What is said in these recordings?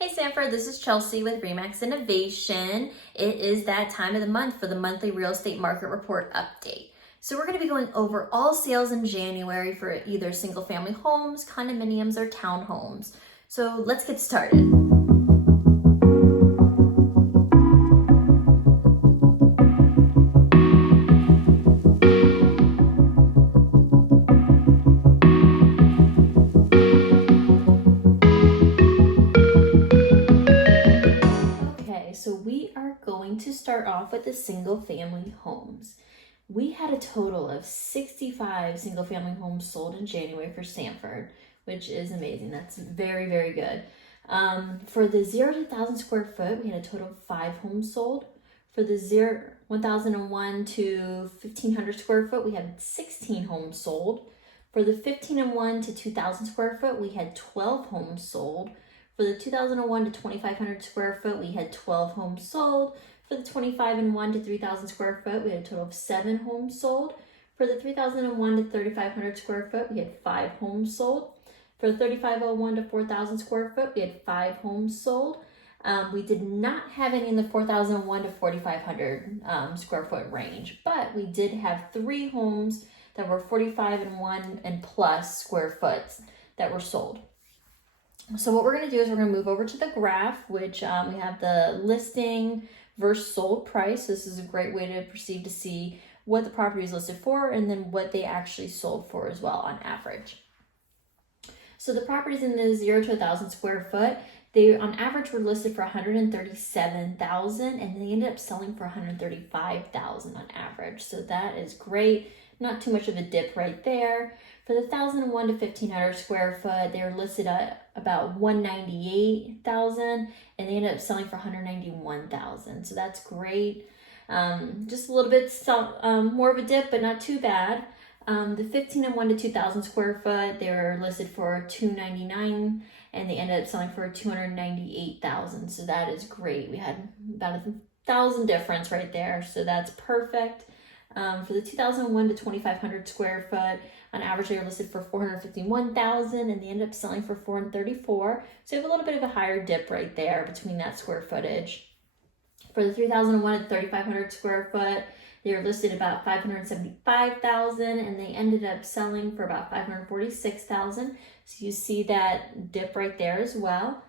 Hey Sanford, this is Chelsea with 𝐟𝐨𝐥𝐿𝐼. It is that time of the month for the monthly real estate market report update. So we're going to be going over all sales in January for either single family homes, condominiums, or townhomes. So let's get started. So we are going to start off with the single family homes. We had a total of 65 single family homes sold in January for Sanford, which is amazing. That's very, very good. For the 0 to 1,000 square foot, we had a total of 5 homes sold. For the 1,001 to 1,500 square foot, we had 16 homes sold. For the 1,501 to 2,000 square foot, we had 12 homes sold. For the 2,001 to 2,500 square foot, we had 12 homes sold. For the 2,501 to 3,000 square foot, we had a total of 7 homes sold. For the 3,001 to 3,500 square foot, we had 5 homes sold. For the 3,501 to 4,000 square foot, we had 5 homes sold. We did not have any in the 4,001 to 4,500 square foot range, but we did have 3 homes that were 45 and plus square foot that were sold. So what we're going to do is we're going to move over to the graph, which we have the listing versus sold price. This is a great way to proceed to see what the property is listed for and then what they actually sold for as well on average. So the properties in the 0 to 1,000 square foot, they on average were listed for $137,000 and they ended up selling for $135,000 on average. So that is great. Not too much of a dip right there. For the 1,001 to 1,500 square foot, they were listed at about $198,000 and they ended up selling for $191,000. So that's great. Just a little bit more of a dip, but not too bad. The 1,501 to 2,000 square foot, they were listed for $299,000 and they ended up selling for $298,000. So that is great. We had about $1,000 difference right there. So that's perfect. For the 2,001 to 2,500 square foot, on average they were listed for $451,000 and they ended up selling for $434,000. So you have a little bit of a higher dip right there between that square footage. For the 3,001 to 3,500 square foot, they were listed about $575,000 and they ended up selling for about $546,000. So you see that dip right there as well.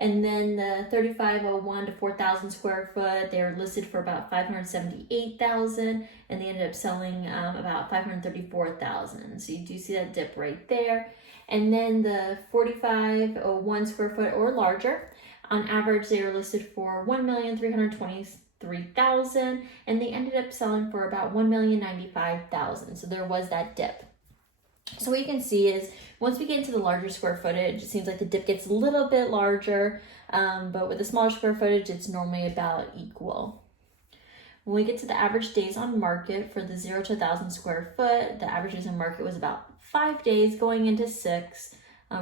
And then the 3,501 to 4,000 square foot, they were listed for about $578,000 and they ended up selling about $534,000. So you do see that dip right there. And then the 4,501 square foot or larger, on average they were listed for $1,323,000 and they ended up selling for about $1,095,000. So there was that dip. So what you can see is once we get into the larger square footage, it seems like the dip gets a little bit larger, but with the smaller square footage, it's normally about equal. When we get to the average days on market for the 0 to 1,000 square foot, the average days on market was about 5 days going into 6.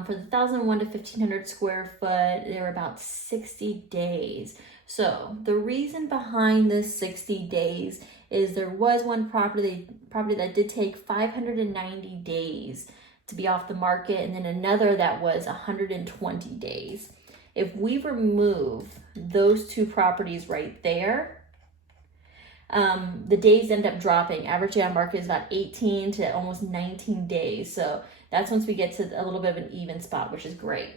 For the 1,001 to 1,500 square foot, they were about 60 days. So the reason behind this 60 days is there was one property that did take 590 days to be off the market and then another that was 120 days. If we remove those 2 properties right there, the days end up dropping. Average day on market is about 18 to almost 19 days. So that's once we get to a little bit of an even spot, which is great.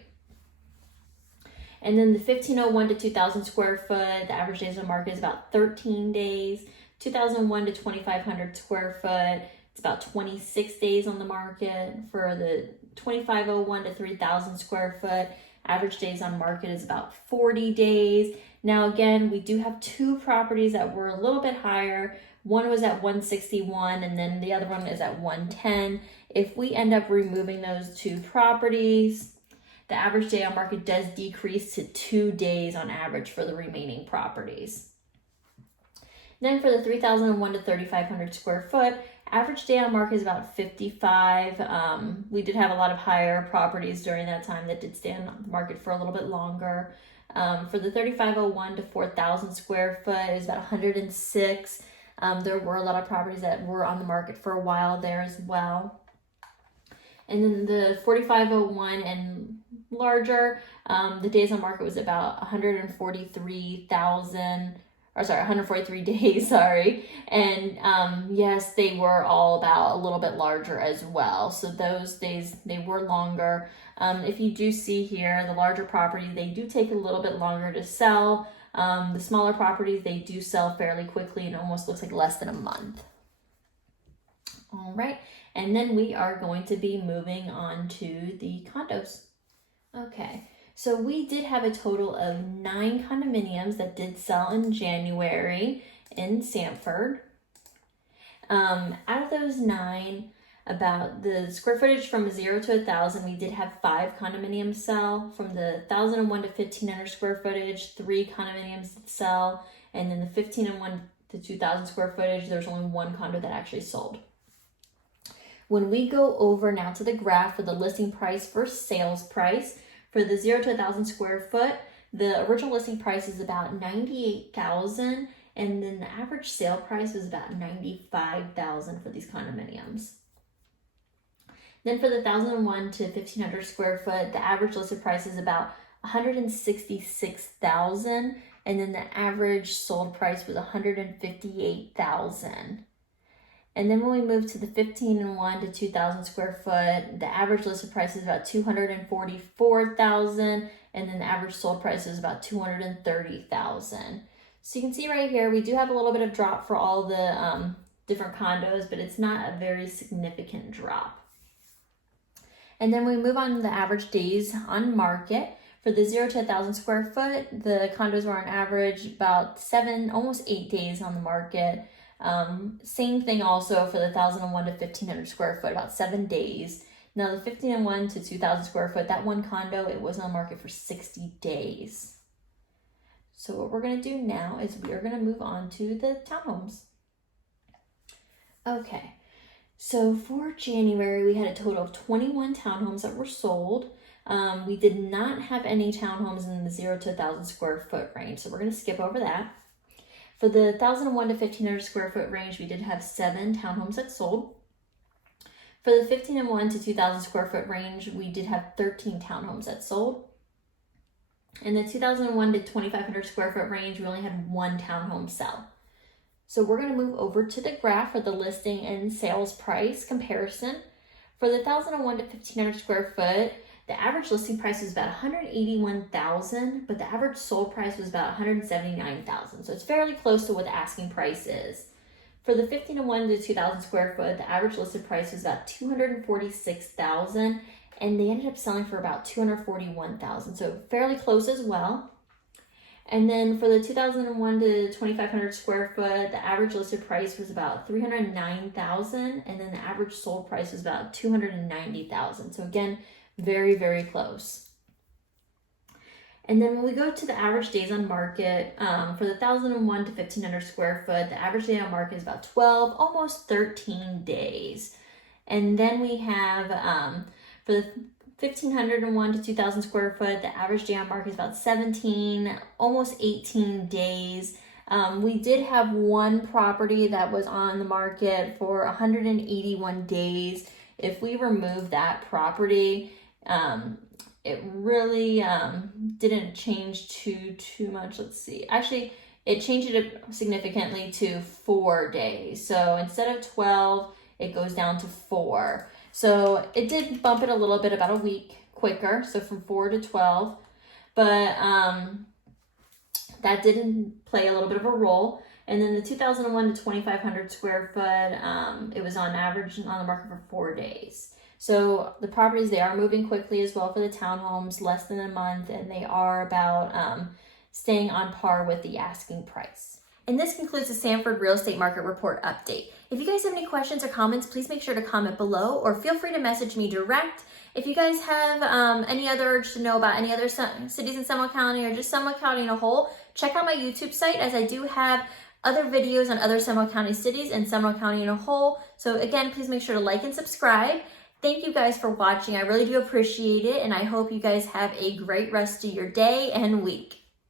And then the 1,501 to 2,000 square foot, the average days on market is about 13 days. 2,001 to 2,500 square foot, it's about 26 days on the market. For the 2,501 to 3,000 square foot, average days on market is about 40 days. Now again, we do have 2 properties that were a little bit higher. One was at 161 and then the other one is at 110. If we end up removing those 2 properties, the average day on market does decrease to 2 days on average for the remaining properties. Then for the 3,001 to 3,500 square foot, average day on market is about 55. We did have a lot of higher properties during that time that did stay on the market for a little bit longer. For the 3,501 to 4,000 square foot, it was about 106. There were a lot of properties that were on the market for a while there as well. And then the 4,501 and larger, The days on market was about 143 days, sorry. And yes, they were all about a little bit larger as well. So those days, they were longer. If you do see here, the larger properties, they do take a little bit longer to sell. The smaller properties, they do sell fairly quickly and almost looks like less than a month. All right, and then we are going to be moving on to the condos. Okay, so we did have a total of 9 condominiums that did sell in January in Sanford. Out of those 9, about the square footage from 0 to 1,000, we did have 5 condominiums sell. From the 1,001 to 1,500 square footage, 3 condominiums did sell. And then the 1,501 to 2,000 square footage, there's only 1 condo that actually sold. When we go over now to the graph for the listing price versus sales price, for the 0 to 1,000 square foot, the original listing price is about $98,000, and then the average sale price was about $95,000 for these condominiums. Then for the 1,001 to 1,500 square foot, the average listed price is about $166,000, and then the average sold price was $158,000. And then when we move to the 1,501 to 2,000 square foot, the average listed price is about $244,000, and then the average sold price is about $230,000. So you can see right here, we do have a little bit of drop for all the different condos, but it's not a very significant drop. And then we move on to the average days on market. For the 0 to 1,000 square foot, the condos were on average about 7, almost 8 days on the market. Same thing also for the 1,001 to 1,500 square foot, about 7 days. Now the 1,501 to 2,000 square foot, that one condo, it was on the market for 60 days. So what we're going to do now is we are going to move on to the townhomes. Okay. So for January, we had a total of 21 townhomes that were sold. We did not have any townhomes in the 0 to 1,000 square foot range, so we're going to skip over that. For the 1,001 to 1,500 square foot range, we did have 7 townhomes that sold. For the 1,501 to 2,000 square foot range, we did have 13 townhomes that sold. In the 2,001 to 2,500 square foot range, we only had 1 townhome sell. So we're going to move over to the graph for the listing and sales price comparison. For the 1,001 to 1,500 square foot, the average listing price was about $181,000, but the average sold price was about $179,000. So it's fairly close to what the asking price is. For the 1,501 to 2,000 square foot, the average listed price was about $246,000, and they ended up selling for about $241,000. So fairly close as well. And then for the 2,001 to 2,500 square foot, the average listed price was about $309,000, and then the average sold price was about $290,000. So again, very, very close. And then when we go to the average days on market, for the 1,001 to 1,500 square foot, the average day on market is about 12, almost 13 days. And then we have for the 1,501 to 2,000 square foot, the average day on market is about 17, almost 18 days. We did have one property that was on the market for 181 days. If we remove that property, it really didn't change too much. Let's see. Actually, it changed it significantly to 4 days. So instead of 12, it goes down to 4. So it did bump it a little bit, about a week quicker. So from 4 to 12. But that didn't play a little bit of a role. And then the 2,001 to 2,500 square foot, it was on average on the market for 4 days. So the properties, they are moving quickly as well for the townhomes, less than a month, and they are about staying on par with the asking price. And this concludes the Sanford Real Estate Market Report update. If you guys have any questions or comments, please make sure to comment below, or feel free to message me direct. If you guys have any other urge to know about any other cities in Seminole County, or just Seminole County in a whole, check out my YouTube site, as I do have other videos on other Seminole County cities and Seminole County in a whole. So again, please make sure to like and subscribe. Thank you guys for watching. I really do appreciate it, and I hope you guys have a great rest of your day and week.